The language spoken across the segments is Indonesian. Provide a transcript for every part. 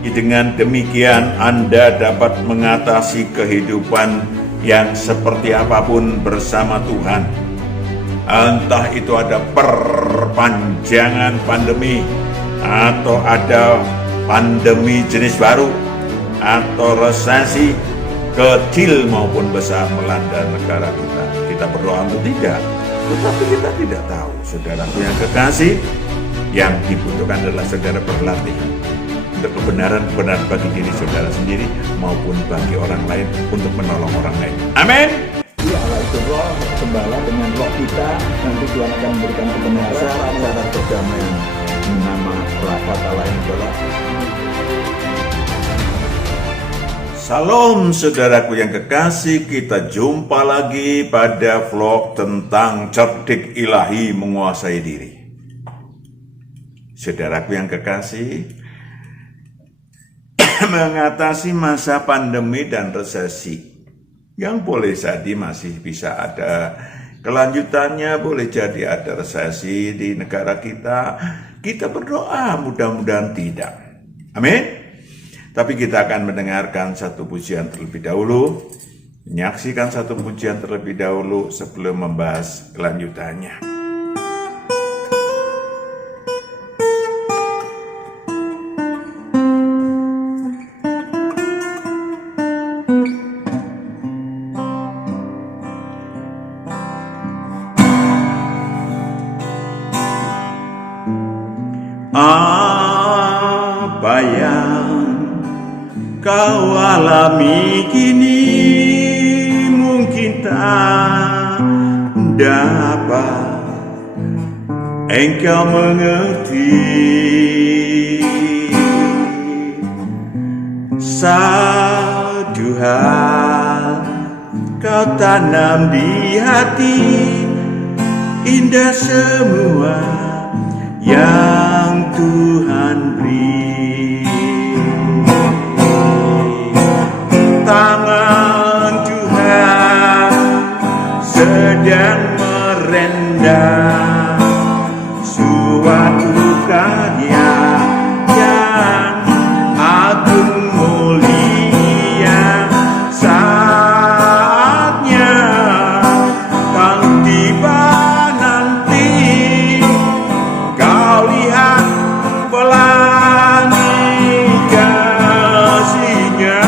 Dengan demikian Anda dapat mengatasi kehidupan yang seperti apapun bersama Tuhan. Entah itu ada perpanjangan pandemi, atau ada pandemi jenis baru, atau resesi kecil maupun besar melanda negara kita. Kita berdoa untuk tidak, tetapi kita tidak tahu. Saudaraku yang kekasih, yang dibutuhkan adalah saudara berlatih untuk kebenaran bagi diri saudara sendiri maupun bagi orang lain, untuk menolong orang lain. Amin. Ya, Allah itu roh, gembala dengan roh kita, nanti Tuhan akan memberikan kebenaran, cara perdamaian. Nama lafaz Allah yang adalah Salam saudaraku yang kekasih, kita jumpa lagi pada vlog tentang cerdik ilahi menguasai diri. Saudaraku yang kekasih, mengatasi masa pandemi dan resesi yang boleh jadi masih bisa ada kelanjutannya, boleh jadi ada resesi di negara kita. Kita berdoa mudah-mudahan tidak. Amin. Tapi kita akan mendengarkan satu pujian terlebih dahulu, menyaksikan satu pujian terlebih dahulu sebelum membahas kelanjutannya. Apa yang kau alami kini mungkin tak dapat engkau mengerti. Satu hal kau tanam di hati, indah semua yang Tuhan beri. Tangan Tuhan sedang merendam suatu karya yang agung mulia. Saatnya kan tiba nanti, kau lihat pelangi kasih-Nya.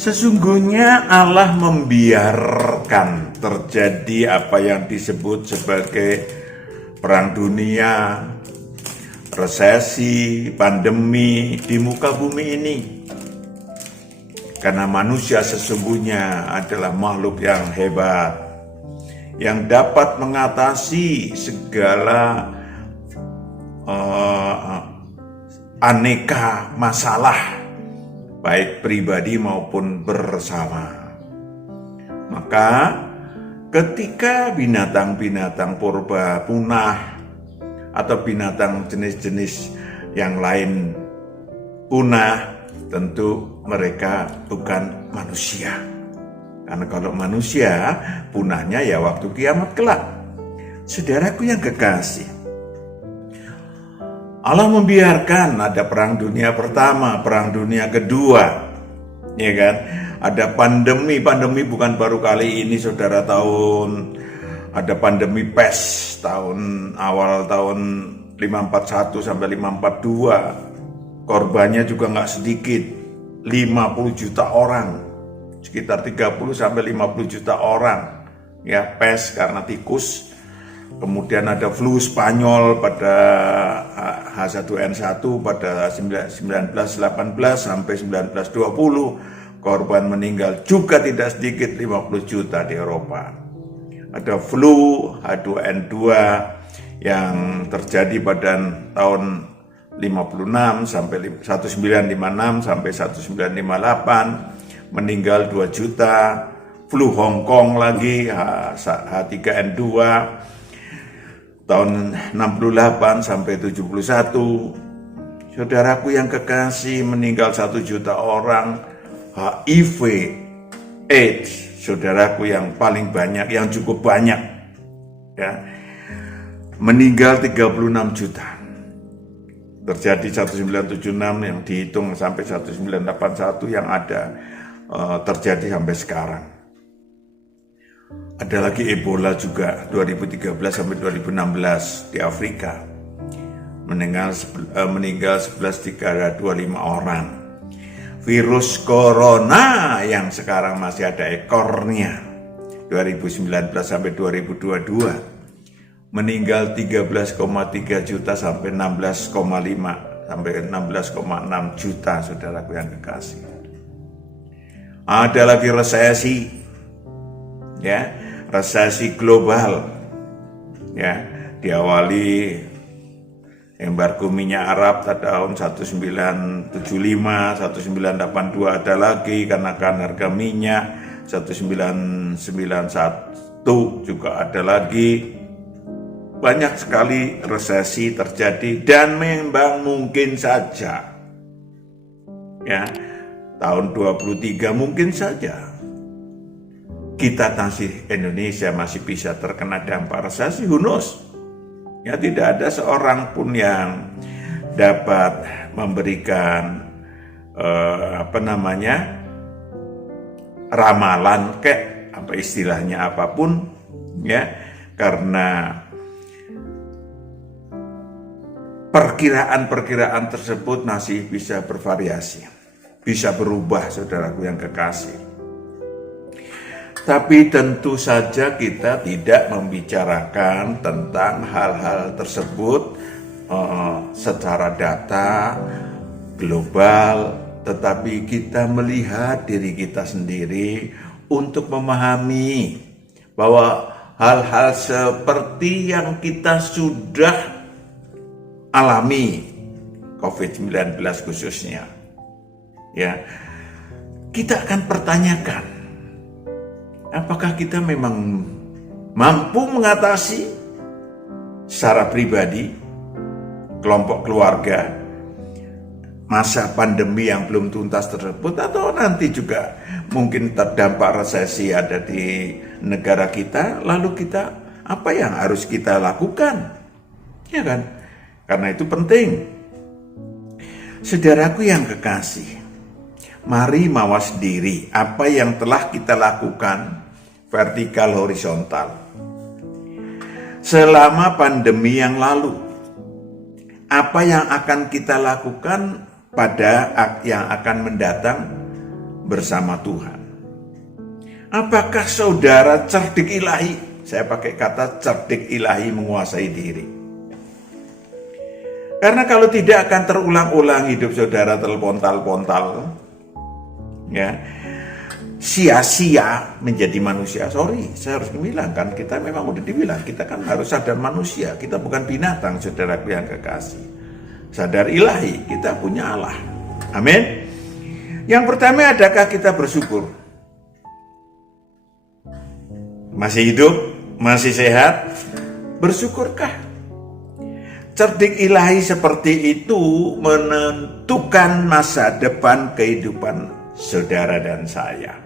Sesungguhnya Allah membiarkan terjadi apa yang disebut sebagai perang dunia, resesi, pandemi di muka bumi ini. Karena manusia sesungguhnya adalah makhluk yang hebat, yang dapat mengatasi segala aneka masalah, baik pribadi maupun bersama. Maka ketika binatang-binatang purba punah atau binatang jenis-jenis yang lain punah, tentu mereka bukan manusia. Karena kalau manusia punahnya ya waktu kiamat kelak. Saudaraku yang kekasih, Allah membiarkan ada perang dunia pertama, perang dunia kedua, ya kan? Ada pandemi bukan baru kali ini, saudara. Ada pandemi pes awal tahun 541 sampai 542. Korbannya juga nggak sedikit, 50 juta orang, sekitar 30 sampai 50 juta orang, ya, pes karena tikus. Kemudian ada flu Spanyol pada H1N1 pada 1918 sampai 1920. Korban meninggal juga tidak sedikit, 50 juta di Eropa. Ada flu H2N2 yang terjadi pada tahun 56 sampai 1956 sampai 1958, meninggal 2 juta. Flu Hong Kong lagi H3N2 tahun 68 sampai 71. Saudaraku yang kekasih, meninggal 1 juta orang. HIV AIDS, saudaraku yang paling banyak, yang cukup banyak, ya, meninggal 36 juta. Terjadi 1976 yang dihitung sampai 1981 yang ada terjadi sampai sekarang. Ada lagi Ebola juga 2013 sampai 2016 di Afrika. Meninggal 11.325 orang. Virus corona yang sekarang masih ada ekornya 2019 sampai 2022. Meninggal 13,3 juta sampai 16,5 sampai 16,6 juta, saudaraku yang kekasih. Ada lagi resesi, ya, resesi global, ya, diawali embargo minyak Arab tahun 1975, 1982 ada lagi karena harga minyak, 1991 juga ada lagi. Banyak sekali resesi terjadi dan memang mungkin saja, ya, tahun 23 mungkin saja kita Indonesia masih bisa terkena dampak resesi. Who knows? Ya, tidak ada seorang pun yang dapat memberikan ramalan istilahnya apapun, ya, karena perkiraan tersebut masih bisa bervariasi, bisa berubah, saudaraku yang kekasih. Tapi tentu saja kita tidak membicarakan tentang hal-hal tersebut secara data global, tetapi kita melihat diri kita sendiri untuk memahami bahwa hal-hal seperti yang kita sudah alami, COVID-19 khususnya, ya, kita akan pertanyakan, apakah kita memang mampu mengatasi secara pribadi, kelompok keluarga, masa pandemi yang belum tuntas tersebut, atau nanti juga mungkin terdampak resesi ada di negara kita, lalu kita apa yang harus kita lakukan, ya kan? Karena itu penting. Saudaraku yang kekasih, mari mawas diri apa yang telah kita lakukan vertikal horizontal selama pandemi yang lalu. Apa yang akan kita lakukan pada yang akan mendatang bersama Tuhan? Apakah saudara cerdik ilahi? Saya pakai kata cerdik ilahi menguasai diri. Karena kalau tidak akan terulang-ulang hidup saudara terpontal-pontal, ya, sia-sia menjadi manusia. Sorry, saya harus bilang kan, kita memang udah dibilang, kita kan harus sadar manusia, kita bukan binatang, saudaraku yang kekasih. Sadar ilahi, kita punya Allah. Amin. Yang pertama, adakah kita bersyukur? Masih hidup? Masih sehat? Bersyukurkah? Cerdik ilahi seperti itu menentukan masa depan kehidupan saudara dan saya.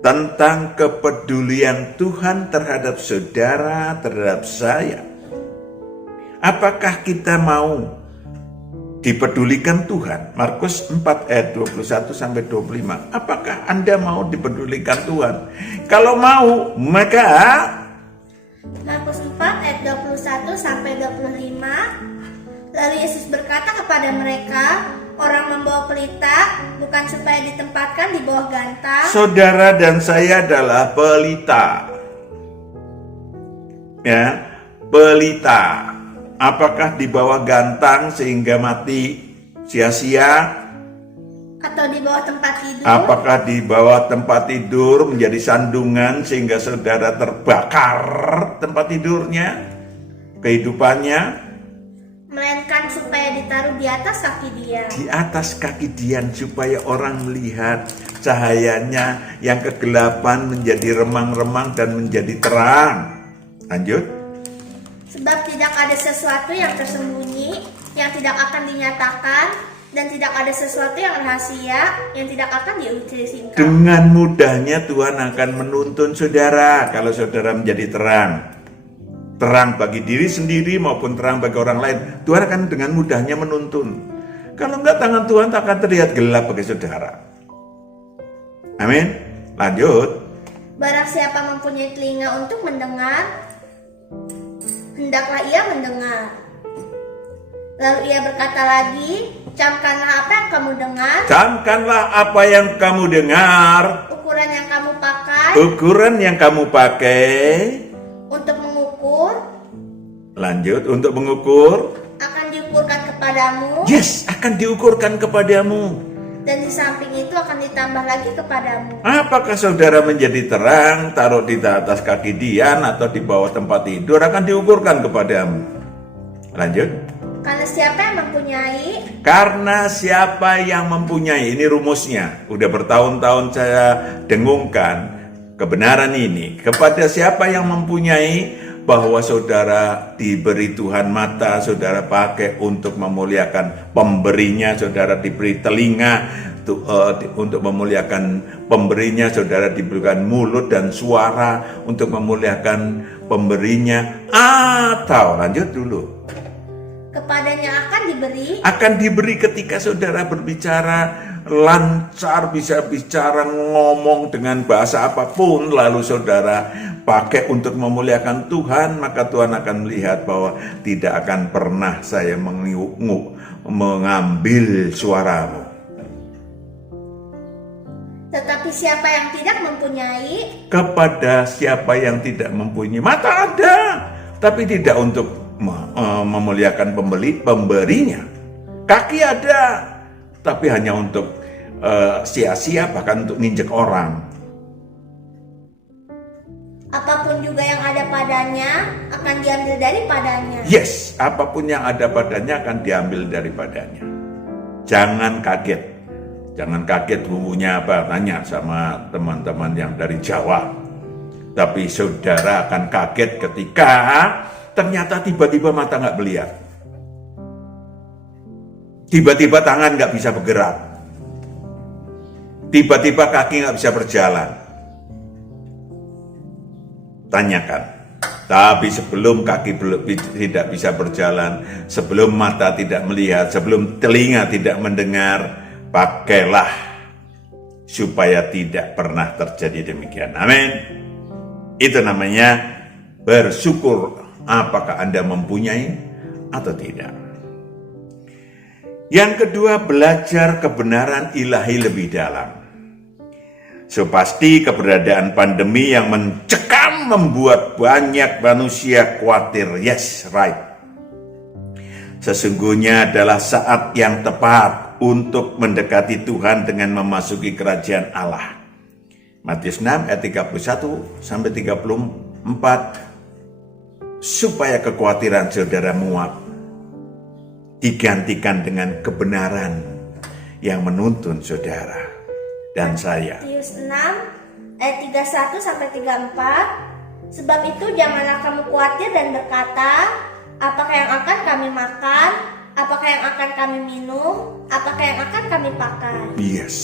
Tentang kepedulian Tuhan terhadap saudara, terhadap saya. Apakah kita mau dipedulikan Tuhan? Markus 4 ayat 21 sampai 25. Apakah Anda mau dipedulikan Tuhan? Kalau mau, maka Markus 4 ayat 21 sampai 25. Lalu Yesus berkata kepada mereka, orang membawa pelita bukan supaya ditempatkan di bawah gantang. saudara dan saya adalah pelita. Ya, pelita. Apakah di bawah gantang sehingga mati sia-sia? Atau di bawah tempat tidur? Apakah di bawah tempat tidur menjadi sandungan sehingga saudara terbakar tempat tidurnya, kehidupannya? Melainkan supaya ditaruh di atas kaki dia. Di atas kaki Dian supaya orang melihat cahayanya yang kegelapan menjadi remang-remang dan menjadi terang. Lanjut. Sebab tidak ada sesuatu yang tersembunyi yang tidak akan dinyatakan, dan tidak ada sesuatu yang rahasia yang tidak akan diuji-singkat. Dengan mudahnya Tuhan akan menuntun saudara kalau saudara menjadi terang. Terang bagi diri sendiri maupun terang bagi orang lain. Tuhan akan dengan mudahnya menuntun. Kalau enggak, tangan Tuhan tak akan terlihat gelap bagi saudara. Amin. Lanjut. Barang siapa mempunyai telinga untuk mendengar, hendaklah ia mendengar. Lalu ia berkata lagi, camkanlah apa yang kamu dengar. Camkanlah apa yang kamu dengar. Ukuran yang kamu pakai. Ukuran yang kamu pakai. Untuk mengukur. Lanjut, untuk mengukur. Akan diukurkan kepadamu. Yes, akan diukurkan kepadamu. Dan di samping itu akan ditambah lagi kepadamu. Apakah saudara menjadi terang, taruh di atas kaki Dian atau di bawah tempat tidur, akan diukurkan kepadamu. Lanjut. Karena siapa yang mempunyai. Karena siapa yang mempunyai, ini rumusnya. Udah bertahun-tahun saya dengungkan kebenaran ini. Kepada siapa yang mempunyai, bahwa saudara diberi Tuhan mata, saudara pakai untuk memuliakan pemberinya, saudara diberi telinga untuk memuliakan pemberinya, saudara diberikan mulut dan suara untuk memuliakan pemberinya. Atau lanjut dulu. Kepadanya akan diberi ketika saudara berbicara lancar, bisa bicara, ngomong dengan bahasa apapun, lalu saudara pakai untuk memuliakan Tuhan, maka Tuhan akan melihat bahwa tidak akan pernah saya mengambil suaramu. Tetapi siapa yang tidak mempunyai, kepada siapa yang tidak mempunyai, mata ada, tapi tidak untuk memuliakan pemberinya. Kaki ada, tapi hanya untuk sia-sia, bahkan untuk nginjek orang. apapun juga yang ada padanya akan diambil daripadanya. Yes, apapun yang ada padanya akan diambil daripadanya. Jangan kaget. Jangan kaget bumbunya apa, tanya sama teman-teman yang dari Jawa. Tapi saudara akan kaget ketika ternyata tiba-tiba mata nggak melihat. Tiba-tiba tangan nggak bisa bergerak. Tiba-tiba kaki nggak bisa berjalan. Tanyakan. Tapi sebelum kaki tidak bisa berjalan, sebelum mata tidak melihat, sebelum telinga tidak mendengar, pakailah supaya tidak pernah terjadi demikian. Amin. Itu namanya bersyukur. Apakah Anda mempunyai atau tidak? Yang kedua, belajar kebenaran ilahi lebih dalam. So, pasti keberadaan pandemi yang mencekam membuat banyak manusia khawatir. Yes, right. Sesungguhnya adalah saat yang tepat untuk mendekati Tuhan dengan memasuki kerajaan Allah. Matius 6 ayat 31 sampai 34. Supaya kekhawatiran saudara muak digantikan dengan kebenaran yang menuntun saudara dan saya. Matius 6 ayat 31 sampai 34. Sebab itu janganlah kamu khawatir dan berkata, apakah yang akan kami makan? Apakah yang akan kami minum? Apakah yang akan kami pakai? Yes.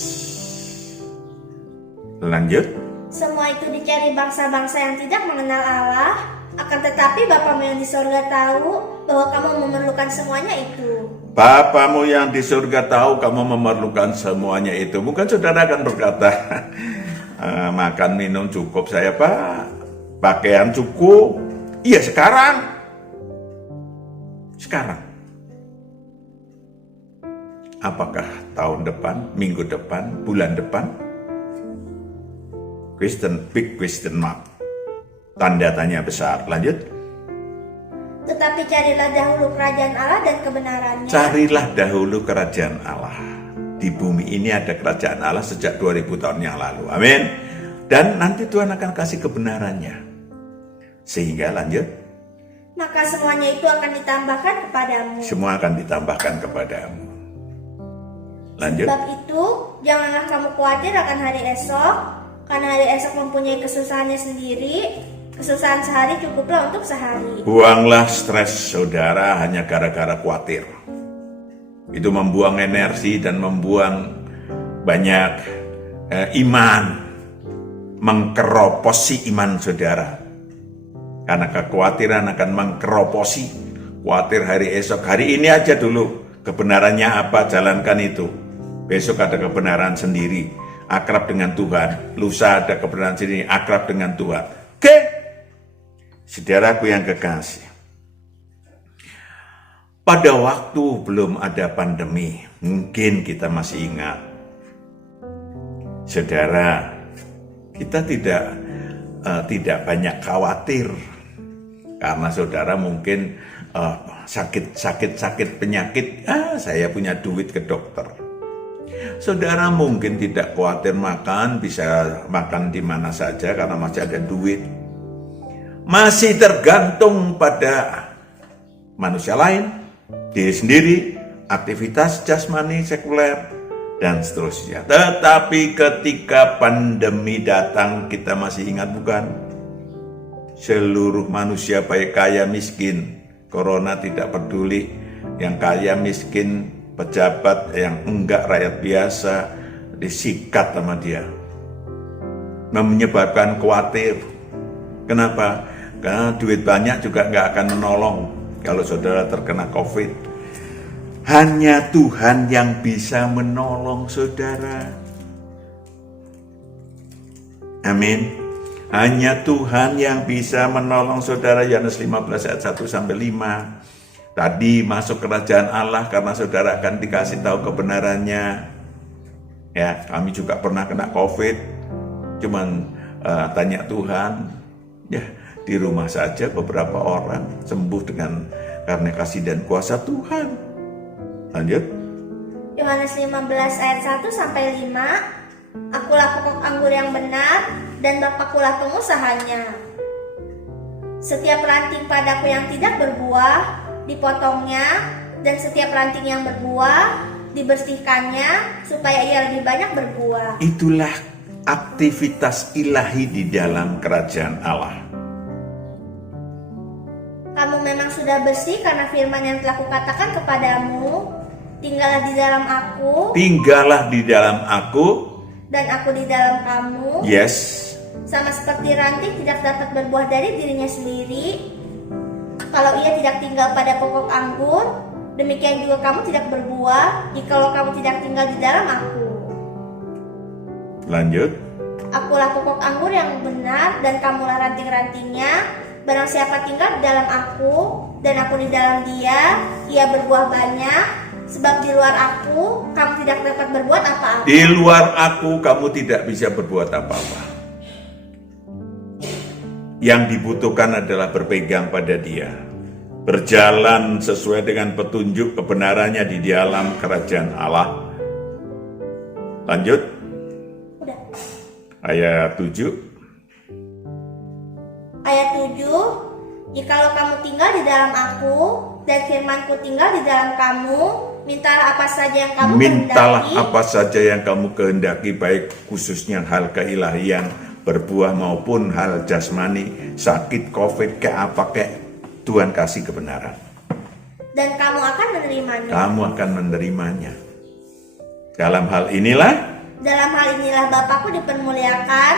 Lanjut. Semua itu dicari bangsa-bangsa yang tidak mengenal Allah. Akan tetapi Bapamu yang di surga tahu bahwa kamu memerlukan semuanya itu. Bapamu yang di surga tahu kamu memerlukan semuanya itu. Bukan saudara akan berkata, makan minum cukup saya Pak, pakaian cukup. Iya sekarang. Apakah tahun depan, minggu depan, bulan depan? Big question mark. Tanda tanya besar. Lanjut. Tetapi carilah dahulu kerajaan Allah dan kebenarannya. Carilah dahulu kerajaan Allah. Di bumi ini ada kerajaan Allah sejak 2000 tahun yang lalu. Amin. Dan nanti Tuhan akan kasih kebenarannya. Sehingga lanjut. Maka semuanya itu akan ditambahkan kepadamu. Semua akan ditambahkan kepadamu. Lanjut. Sebab itu janganlah kamu khawatir akan hari esok, karena hari esok mempunyai kesusahannya sendiri. Kesusahan sehari cukuplah untuk sehari. Buanglah stres saudara hanya gara-gara khawatir. Itu membuang energi dan membuang banyak iman. Mengkeroposi iman saudara. Karena kekhawatiran akan mengkeroposi. Khawatir hari esok. Hari ini aja dulu. Kebenarannya apa, jalankan itu. Besok ada kebenaran sendiri. Akrab dengan Tuhan. Lusa ada kebenaran sendiri. Akrab dengan Tuhan. Oke. Saudaraku yang kekasih, pada waktu belum ada pandemi, mungkin kita masih ingat, saudara, kita tidak banyak khawatir karena saudara mungkin sakit penyakit, saya punya duit ke dokter. Saudara mungkin tidak khawatir makan, bisa makan di mana saja karena masih ada duit. Masih tergantung pada manusia lain, diri sendiri, aktivitas jasmani, sekuler, dan seterusnya. Tetapi ketika pandemi datang, kita masih ingat bukan? Seluruh manusia baik kaya miskin, corona tidak peduli, yang kaya miskin, pejabat, yang enggak rakyat biasa, disikat sama dia. Menyebabkan khawatir. Kenapa? Karena duit banyak juga nggak akan menolong kalau saudara terkena COVID. Hanya Tuhan yang bisa menolong saudara. Amin. Hanya Tuhan yang bisa menolong saudara. Yohanes 15 ayat 1-5. Tadi masuk kerajaan Allah karena saudara akan dikasih tahu kebenarannya. Ya, kami juga pernah kena COVID. Cuman tanya Tuhan, ya. Di rumah saja beberapa orang sembuh karena kasih dan kuasa Tuhan. Lanjut. Yohanes 15 ayat 1-5. Akulah pokok anggur yang benar dan Bapakulah pengusahanya. Setiap ranting padaku yang tidak berbuah dipotongnya, dan setiap ranting yang berbuah dibersihkannya supaya ia lebih banyak berbuah. Itulah aktivitas ilahi di dalam kerajaan Allah. Kamu memang sudah bersih karena firman yang telah kukatakan kepadamu. Tinggallah di dalam aku. Tinggallah di dalam aku. Dan aku di dalam kamu. Yes. Sama seperti ranting tidak dapat berbuah dari dirinya sendiri kalau ia tidak tinggal pada pokok anggur, demikian juga kamu tidak berbuah jikalau kamu tidak tinggal di dalam aku. Lanjut. Akulah pokok anggur yang benar dan kamulah ranting-rantingnya. Barang siapa tinggal di dalam aku dan aku di dalam dia, ia berbuah banyak. Sebab di luar aku, kamu tidak dapat berbuat apa-apa. Di luar aku, kamu tidak bisa berbuat apa-apa. Yang dibutuhkan adalah berpegang pada dia. berjalan sesuai dengan petunjuk kebenarannya di dalam kerajaan Allah. Lanjut. Udah. Ayat 7. Ayat 7, jikalau kamu tinggal di dalam aku dan firmanku tinggal di dalam kamu, mintalah apa saja yang kamu Mintalah kehendaki. apa saja yang kamu kehendaki, baik khususnya hal keilahian, berbuah maupun hal jasmani, sakit, covid, kayak apa, kayak Tuhan kasih kebenaran. Dan kamu akan menerimanya. Kamu akan menerimanya. Dalam hal inilah Bapakku dipermuliakan,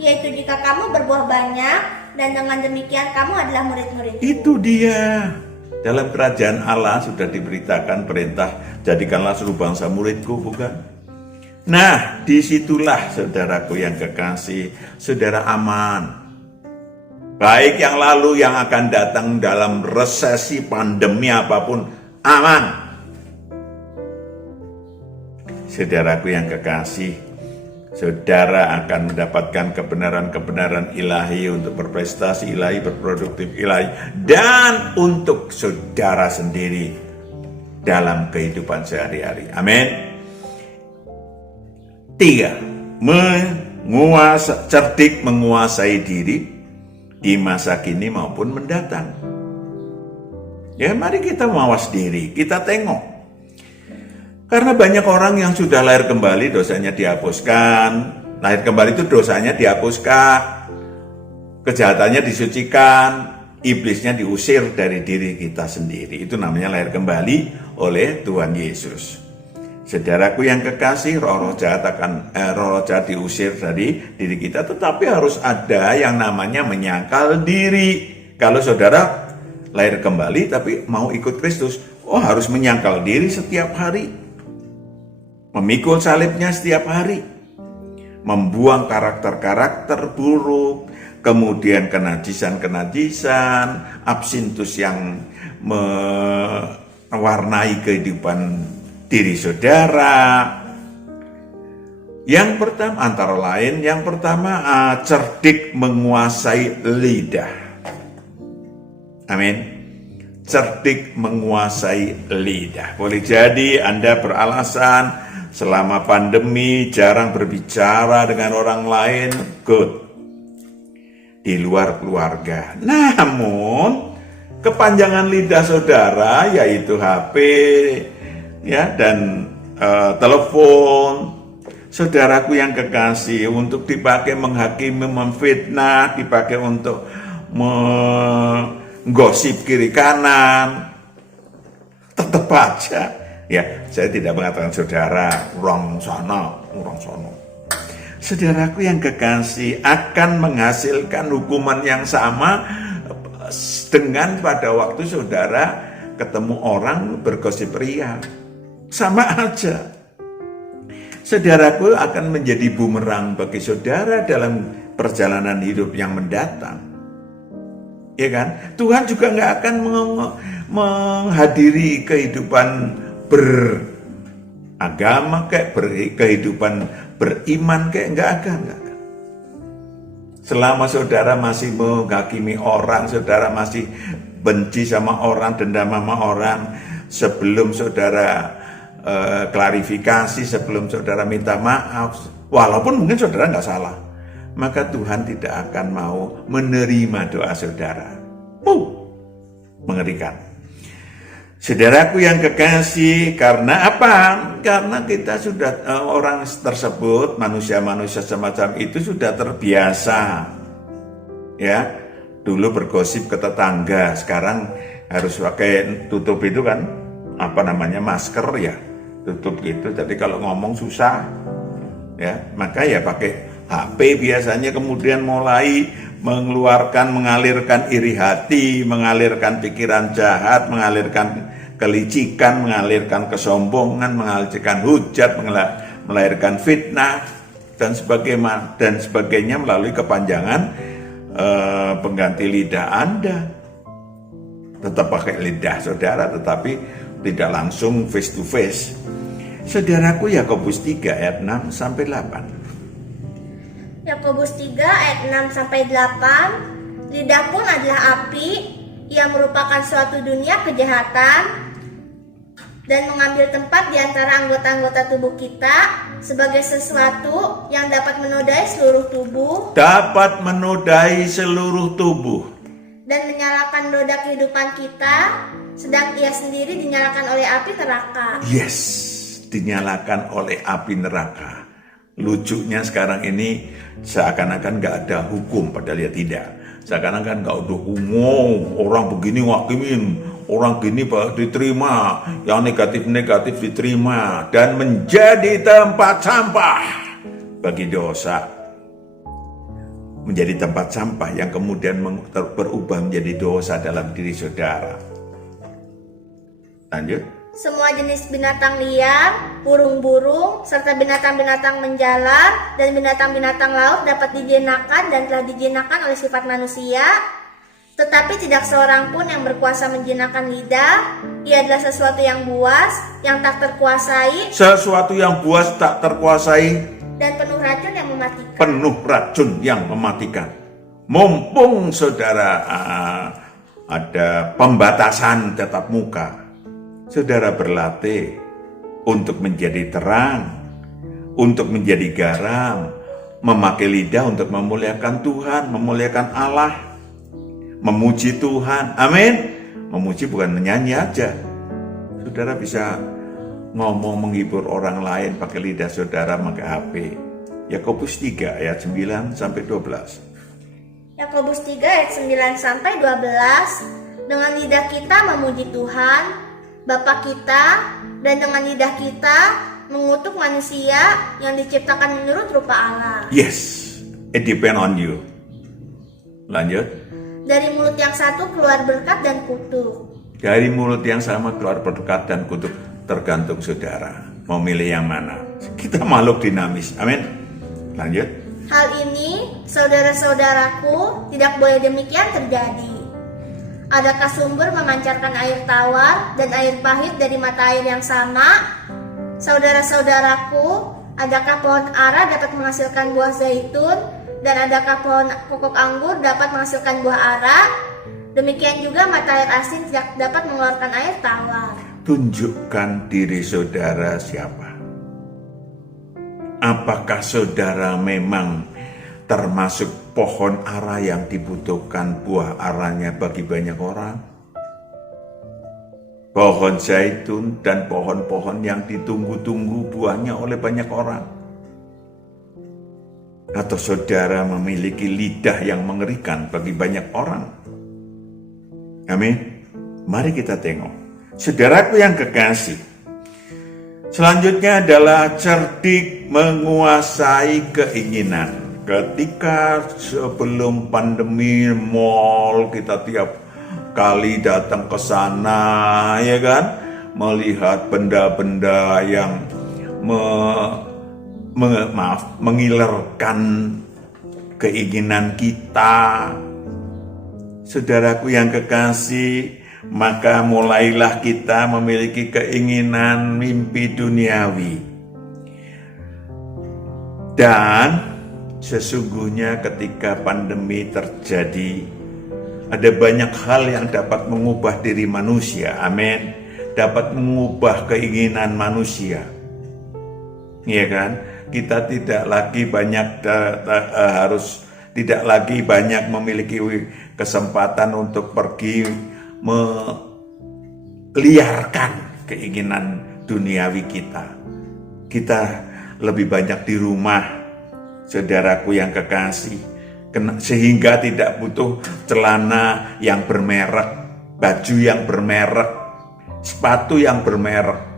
yaitu jika kamu berbuah banyak, dan dengan demikian kamu adalah murid-murid. itu dia. Dalam kerajaan Allah sudah diberitakan perintah, jadikanlah seluruh bangsa muridku, bukan? Nah, disitulah saudaraku yang kekasih, saudara aman. Baik yang lalu yang akan datang dalam resesi, pandemi apapun, aman. Saudaraku yang kekasih, saudara akan mendapatkan kebenaran-kebenaran ilahi untuk berprestasi ilahi, berproduktif ilahi, dan untuk saudara sendiri dalam kehidupan sehari-hari. Amin. 3. Cerdik menguasai diri di masa kini maupun mendatang. Ya, mari kita mawas diri, kita tengok. Karena banyak orang yang sudah lahir kembali, dosanya dihapuskan. Lahir kembali itu dosanya dihapuskan, kejahatannya disucikan, iblisnya diusir dari diri kita sendiri. Itu namanya lahir kembali oleh Tuhan Yesus. Saudaraku yang kekasih, roh-roh jahat diusir dari diri kita, tetapi harus ada yang namanya menyangkal diri. Kalau saudara lahir kembali tapi mau ikut Kristus, harus menyangkal diri setiap hari. Memikul salibnya setiap hari, membuang karakter-karakter buruk, kemudian kenajisan-kenajisan, absintus yang mewarnai kehidupan diri saudara. Yang pertama, antara lain, cerdik menguasai lidah. Amin. Cerdik menguasai lidah. Boleh jadi Anda beralasan selama pandemi jarang berbicara dengan orang lain, good, di luar keluarga. Namun kepanjangan lidah saudara yaitu HP, ya, dan telepon. Saudaraku yang kekasih, untuk dipakai menghakimi, memfitnah, dipakai untuk menggosip kiri kanan, tetap aja. Ya, saya tidak mengatakan saudara orang sana. Saudaraku yang kekasih, akan menghasilkan hukuman yang sama dengan pada waktu saudara ketemu orang bergosip ria. Sama aja. Saudaraku akan menjadi bumerang bagi saudara dalam perjalanan hidup yang mendatang. Ya kan? Tuhan juga nggak akan menghadiri kehidupan beragama kayak kehidupan beriman kayak nggak akan. Selama saudara masih menghakimi orang, saudara masih benci sama orang, dendam sama orang, sebelum saudara klarifikasi, sebelum saudara minta maaf, walaupun mungkin saudara nggak salah, maka Tuhan tidak akan mau menerima doa saudara. Mengerikan. Saudaraku yang kekasih, karena apa? Karena kita sudah, orang tersebut, manusia-manusia semacam itu sudah terbiasa. Ya, dulu bergosip ke tetangga, sekarang harus pakai tutup itu kan, masker ya, tutup gitu. Jadi kalau ngomong susah, ya, maka ya pakai HP biasanya, kemudian mulai mengalirkan iri hati, mengalirkan pikiran jahat, mengalirkan kelicikan, mengalirkan kesombongan, mengalirkan hujat, melahirkan fitnah, dan sebagainya melalui kepanjangan pengganti lidah Anda. Tetap pakai lidah saudara, tetapi tidak langsung face to face. Saudaraku, Yakobus 3 ayat 6-8. Yakobus 3 ayat 6-8, lidah pun adalah api Ia merupakan suatu dunia kejahatan dan mengambil tempat di antara anggota-anggota tubuh kita sebagai sesuatu yang dapat menodai seluruh tubuh Dapat menodai seluruh tubuh. dan menyalakan roda kehidupan kita, sedang ia sendiri dinyalakan oleh api neraka. Yes, dinyalakan oleh api neraka. Lucunya sekarang ini seakan-akan gak ada hukum, padahal ya tidak. Seakan-akan gak ada hukum, orang begini wakimin, orang gini diterima, yang negatif-negatif diterima, dan menjadi tempat sampah bagi dosa. Menjadi tempat sampah yang kemudian berubah menjadi dosa dalam diri saudara. Lanjut. Semua jenis binatang liar, burung-burung, serta binatang-binatang menjalar dan binatang-binatang laut dapat dijinakan dan telah dijinakan oleh sifat manusia. Tetapi tidak seorang pun yang berkuasa menjinakkan lidah. Ia adalah sesuatu yang buas, yang tak terkuasai, Sesuatu yang buas tak terkuasai, dan penuh racun yang mematikan. penuh racun yang mematikan. Mumpung saudara ada pembatasan tatap muka, saudara berlatih untuk menjadi terang, untuk menjadi garam, memakai lidah untuk memuliakan Tuhan, memuliakan Allah, memuji Tuhan. Amin. Memuji bukan menyanyi aja. Saudara bisa ngomong menghibur orang lain pakai lidah saudara, pakai HP. Yakobus 3 ayat 9 sampai 12. Yakobus 3 ayat 9 sampai 12. Dengan lidah kita memuji Tuhan, Bapa kita, dan dengan lidah kita mengutuk manusia yang diciptakan menurut rupa Allah. Yes, it depend on you. Lanjut. Dari mulut yang satu keluar berkat dan kutuk. Dari mulut yang sama keluar berkat dan kutuk, tergantung saudara mau milih yang mana. Kita makhluk dinamis. Amin. Lanjut. Hal ini, saudara-saudaraku, tidak boleh demikian terjadi. Adakah sumber memancarkan air tawar dan air pahit dari mata air yang sama? Saudara-saudaraku, adakah pohon ara dapat menghasilkan buah zaitun, dan adakah pohon kokok anggur dapat menghasilkan buah ara? Demikian juga mata air asin tidak dapat mengeluarkan air tawar. Tunjukkan diri saudara siapa. Apakah saudara memang termasuk pohon ara yang dibutuhkan buah aranya bagi banyak orang? Pohon zaitun dan pohon-pohon yang ditunggu-tunggu buahnya oleh banyak orang? Atau saudara memiliki lidah yang mengerikan bagi banyak orang? Amin. Mari kita tengok. Saudaraku yang kekasih, selanjutnya adalah cerdik menguasai keinginan. Ketika sebelum pandemi mall kita tiap kali datang ke sana, ya kan, melihat benda-benda yang mengilerkan keinginan kita. Saudaraku yang kekasih, maka mulailah kita memiliki keinginan mimpi duniawi. Dan sesungguhnya ketika pandemi terjadi, ada banyak hal yang dapat mengubah diri manusia. Amin. Dapat mengubah keinginan manusia. Iya kan? Kita tidak lagi banyak tidak lagi banyak memiliki kesempatan untuk pergi meliarkan keinginan duniawi kita. Kita lebih banyak di rumah, saudaraku yang kekasih, sehingga tidak butuh celana yang bermerek, baju yang bermerek, sepatu yang bermerek.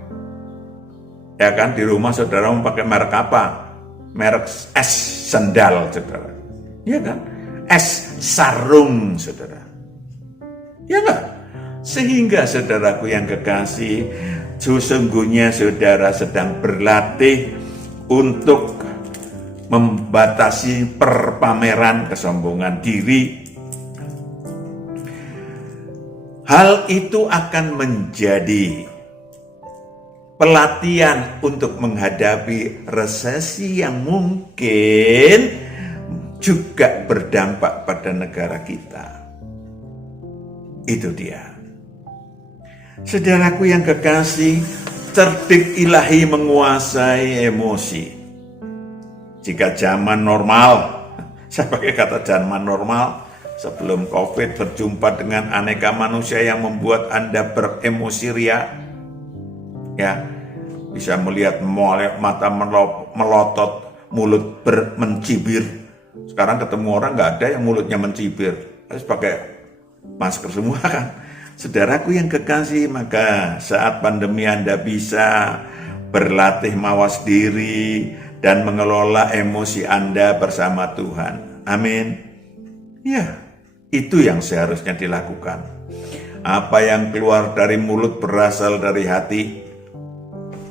Ya kan, di rumah saudara mau pakai merek apa? Merek es sandal, saudara. Ya kan? Es sarung, saudara. Ya kan? Sehingga saudaraku yang kekasih, sesungguhnya saudara sedang berlatih untuk membatasi perpameran kesombongan diri. Hal itu akan menjadi pelatihan untuk menghadapi resesi yang mungkin juga berdampak pada negara kita. Itu dia. Saudaraku yang kekasih, cerdik ilahi menguasai emosi. Jika zaman normal, saya pakai kata zaman normal, sebelum COVID berjumpa dengan aneka manusia yang membuat Anda beremosi ria, ya, bisa melihat mata melotot, mulut mencibir. Sekarang ketemu orang nggak ada yang mulutnya mencibir, harus pakai masker semua kan. Saudaraku yang kekasih, maka saat pandemi Anda bisa berlatih mawas diri dan mengelola emosi Anda bersama Tuhan. Amin. Ya, itu yang seharusnya dilakukan. Apa yang keluar dari mulut berasal dari hati.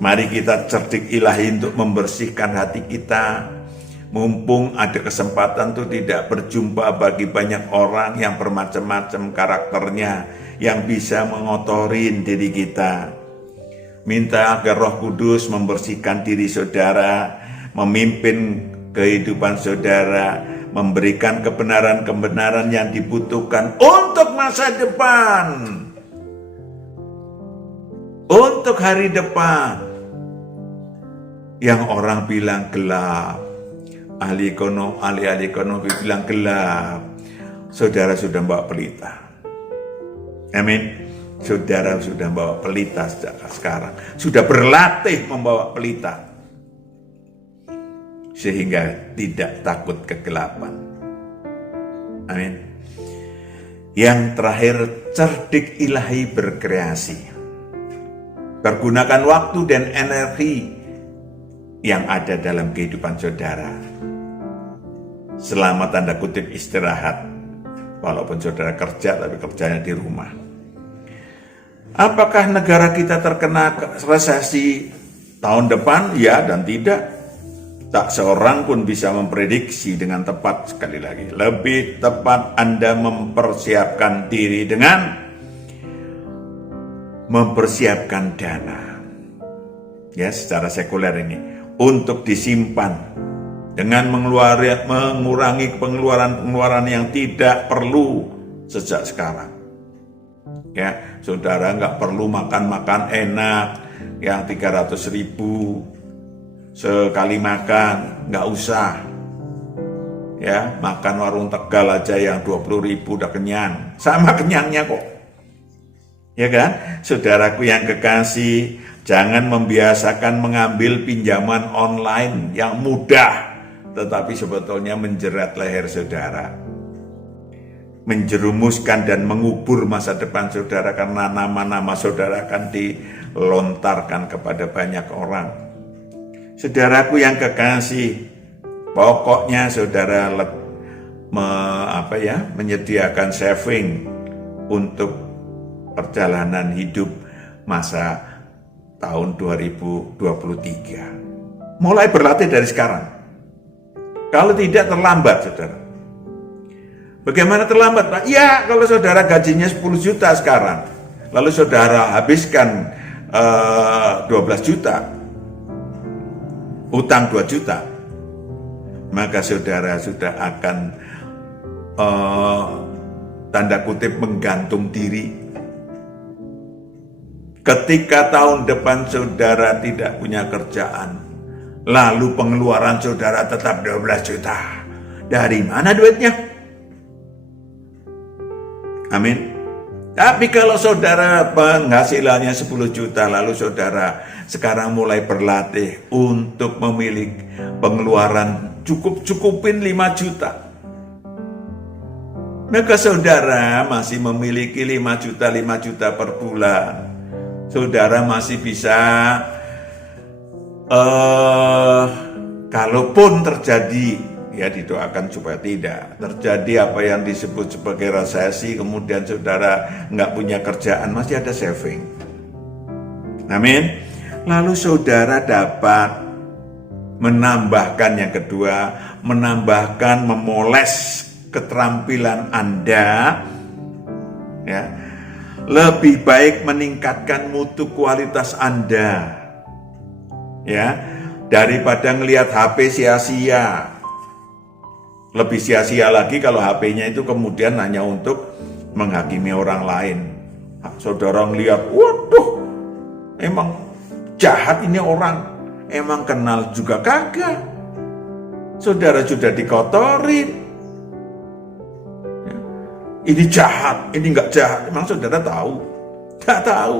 Mari kita cerdik ilahi untuk membersihkan hati kita. Mumpung ada kesempatan tuh tidak berjumpa bagi banyak orang yang bermacam-macam karakternya, yang bisa mengotorin diri kita. Minta agar Roh Kudus membersihkan diri saudara, memimpin kehidupan saudara, memberikan kebenaran-kebenaran yang dibutuhkan untuk masa depan, untuk hari depan. Yang orang bilang gelap, ahli ekonomi bilang gelap, saudara sudah bawa pelita. Amin. Saudara sudah bawa pelita sejak sekarang, sudah berlatih membawa pelita, sehingga tidak takut kegelapan. Amin. Yang terakhir, cerdik ilahi berkreasi. Pergunakan waktu dan energi yang ada dalam kehidupan saudara. Selama tanda kutip istirahat, walaupun saudara kerja tapi kerjanya di rumah. Apakah negara kita terkena resesi tahun depan? Ya dan tidak. Tak seorang pun bisa memprediksi dengan tepat. Sekali lagi, lebih tepat Anda mempersiapkan diri dengan mempersiapkan dana, ya, secara sekuler ini, untuk disimpan dengan mengurangi pengeluaran yang tidak perlu sejak sekarang. Ya, saudara nggak perlu makan enak yang 300.000 sekali makan, nggak usah. Ya, makan warung Tegal aja yang 20.000 udah kenyang, sama kenyangnya kok. Ya kan, saudaraku yang kekasih, jangan membiasakan mengambil pinjaman online yang mudah, tetapi sebetulnya menjerat leher saudara, menjerumuskan dan mengubur masa depan saudara, karena nama-nama saudara akan dilontarkan kepada banyak orang. Saudaraku yang kekasih, pokoknya saudara menyediakan saving untuk perjalanan hidup masa tahun 2023. Mulai berlatih dari sekarang. Kalau tidak terlambat, saudara. Bagaimana terlambat, Pak? Ya, kalau saudara gajinya 10 juta sekarang, lalu saudara habiskan 12 juta, utang 2 juta, maka saudara sudah akan tanda kutip menggantung diri. Ketika tahun depan saudara tidak punya kerjaan, lalu pengeluaran saudara tetap 12 juta, dari mana duitnya? Amin. Tapi kalau saudara penghasilannya 10 juta, lalu saudara sekarang mulai berlatih untuk memiliki pengeluaran cukupin 5 juta. Maka saudara masih memiliki 5 juta per bulan. Saudara masih bisa, kalaupun terjadi, ya didoakan supaya tidak terjadi apa yang disebut sebagai resesi, kemudian saudara nggak punya kerjaan, masih ada saving. Amin. Lalu saudara dapat menambahkan yang kedua, memoles keterampilan Anda, ya. Lebih baik meningkatkan mutu kualitas Anda, ya, daripada ngelihat HP sia-sia. Lebih sia-sia lagi kalau HP-nya itu kemudian hanya untuk menghakimi orang lain. Saudara ngelihat, waduh, emang jahat ini orang, emang kenal juga kagak. Saudara sudah dikotorin. Ini jahat, ini enggak jahat. Emang saudara tahu? Enggak tahu.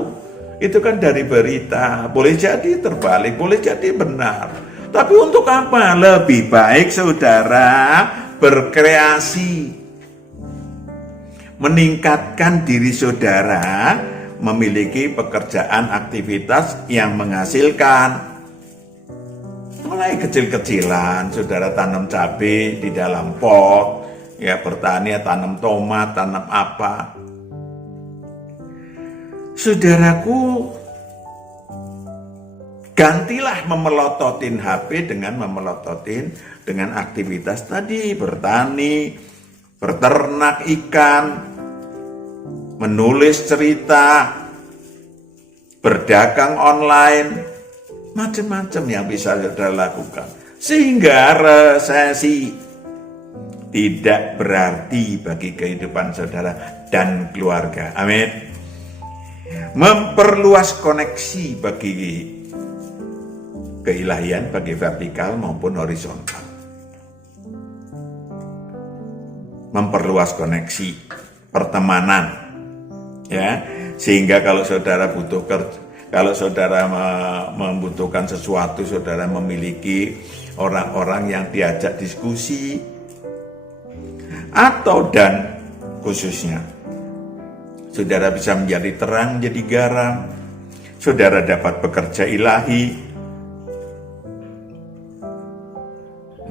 Itu kan dari berita. Boleh jadi terbalik, boleh jadi benar. Tapi untuk apa? Lebih baik saudara berkreasi. Meningkatkan diri saudara, memiliki pekerjaan aktivitas yang menghasilkan. Mulai kecil-kecilan, saudara tanam cabai di dalam pot, ya bertani, tanam tomat, tanam apa. Saudaraku, gantilah memelototin HP dengan memelototin dengan aktivitas tadi, bertani, berternak ikan, menulis cerita, berdagang online, macam-macam yang bisa saudara lakukan. Sehingga resesi tidak berarti bagi kehidupan saudara dan keluarga. Amin. Memperluas koneksi bagi keilahian, bagi vertikal maupun horizontal. Memperluas koneksi pertemanan, ya, sehingga kalau saudara butuh kerja, kalau saudara membutuhkan sesuatu, saudara memiliki orang-orang yang diajak diskusi, atau dan khususnya saudara bisa menjadi terang, menjadi garam, saudara dapat bekerja ilahi,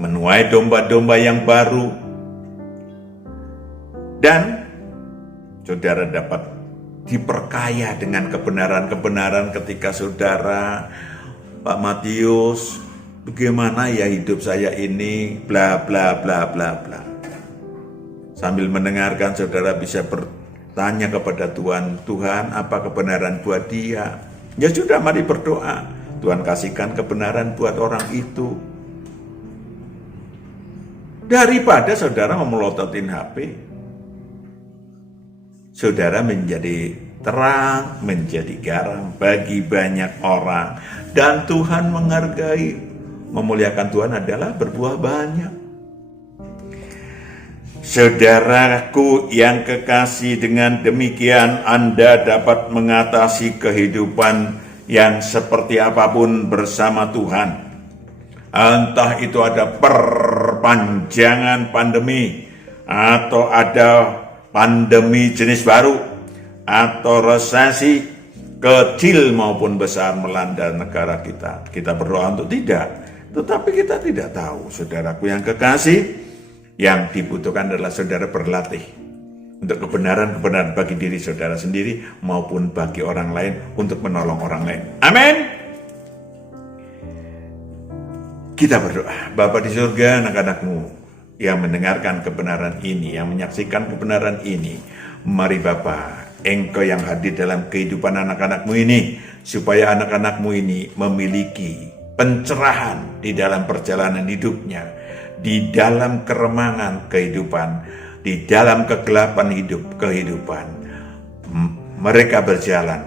menuai domba-domba yang baru, dan saudara dapat diperkaya dengan kebenaran-kebenaran ketika saudara, Pak Matius, bagaimana ya hidup saya ini, bla bla bla bla bla. Sambil mendengarkan saudara bisa bertanya kepada Tuhan, Tuhan apa kebenaran buat dia? Ya sudah, mari berdoa. Tuhan kasihkan kebenaran buat orang itu. Daripada saudara memelototin HP, saudara menjadi terang, menjadi garam bagi banyak orang. Dan Tuhan menghargai, memuliakan Tuhan adalah berbuah banyak. Saudaraku yang kekasih, dengan demikian Anda dapat mengatasi kehidupan yang seperti apapun bersama Tuhan. Entah itu ada perpanjangan pandemi, atau ada pandemi jenis baru, atau resesi kecil maupun besar melanda negara kita. Kita berdoa untuk tidak, tetapi kita tidak tahu. Saudaraku yang kekasih, yang dibutuhkan adalah saudara berlatih untuk kebenaran-kebenaran bagi diri saudara sendiri maupun bagi orang lain, untuk menolong orang lain. Amin. Kita berdoa. Bapa di surga, anak-anakmu yang mendengarkan kebenaran ini, yang menyaksikan kebenaran ini, mari Bapa, Engkau yang hadir dalam kehidupan anak-anakmu ini, supaya anak-anakmu ini memiliki pencerahan di dalam perjalanan hidupnya, di dalam keremangan kehidupan, di dalam kegelapan kehidupan. Mereka berjalan,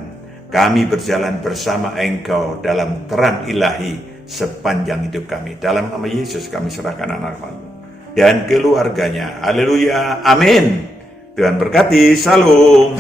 kami berjalan bersama Engkau dalam terang ilahi sepanjang hidup kami. Dalam nama Yesus kami serahkan anak-anakmu dan keluarganya. Haleluya, amin. Tuhan berkati, salam.